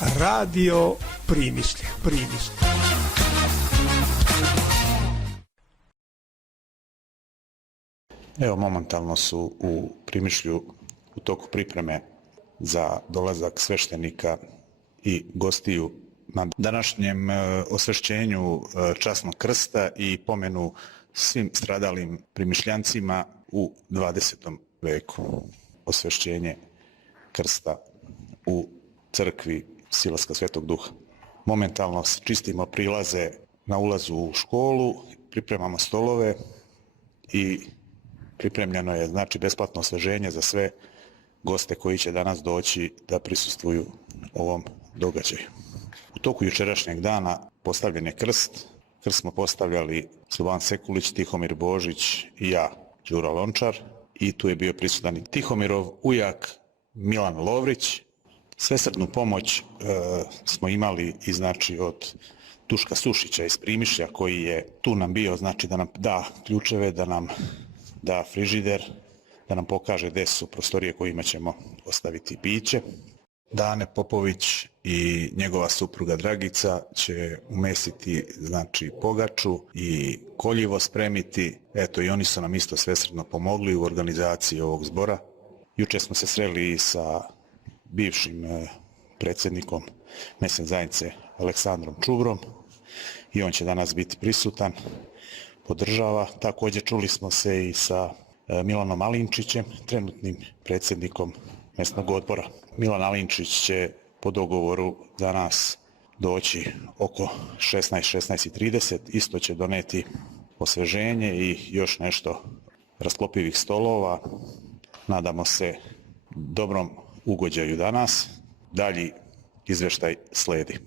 Radio Primisli. Evo, momentalno su u Primišlju u toku pripreme za dolazak sveštenika i gostiju na današnjem osvešćenju časnog krsta i pomenu svim stradalim primišljancima u 20. veku. Osvešćenje krsta u crkvi Silaska Svetog Duha. Momentalno čistimo prilaze na ulazu u školu, pripremamo stolove i pripremljeno je besplatno osveženje za sve goste koji će danas doći da prisustvuju ovom događaju. U toku jučerašnjeg dana postavljen je krst. Krst smo postavljali Slobodan Sekulić, Tihomir Božić i ja, Đuro Lončar. I tu je bio prisutan i Tihomirov ujak Milan Lovrić. Svesrdnu pomoć smo imali i od Duška Sušića iz Primišlja, koji je tu nam bio, da nam da ključeve, da nam da frižider, da nam pokaže gde su prostorije kojima ćemo ostaviti piće. Dane Popović i njegova supruga Dragica će umestiti pogaču i koljivo spremiti. Eto, i oni su nam isto svesrdno pomogli u organizaciji ovog zbora. Juče smo se sreli sa bivšim predsjednikom mesne zajednice Aleksandrom Čubrom i on će danas biti prisutan, podržava. Također čuli smo se i sa Milanom Alinčićem, trenutnim predsjednikom mesnog odbora. Milan Alinčić će po dogovoru danas doći oko 16:30, isto će doneti osveženje i još nešto rasklopivih stolova. Nadamo se dobrom ugođaju danas. Dalji izveštaj sledi.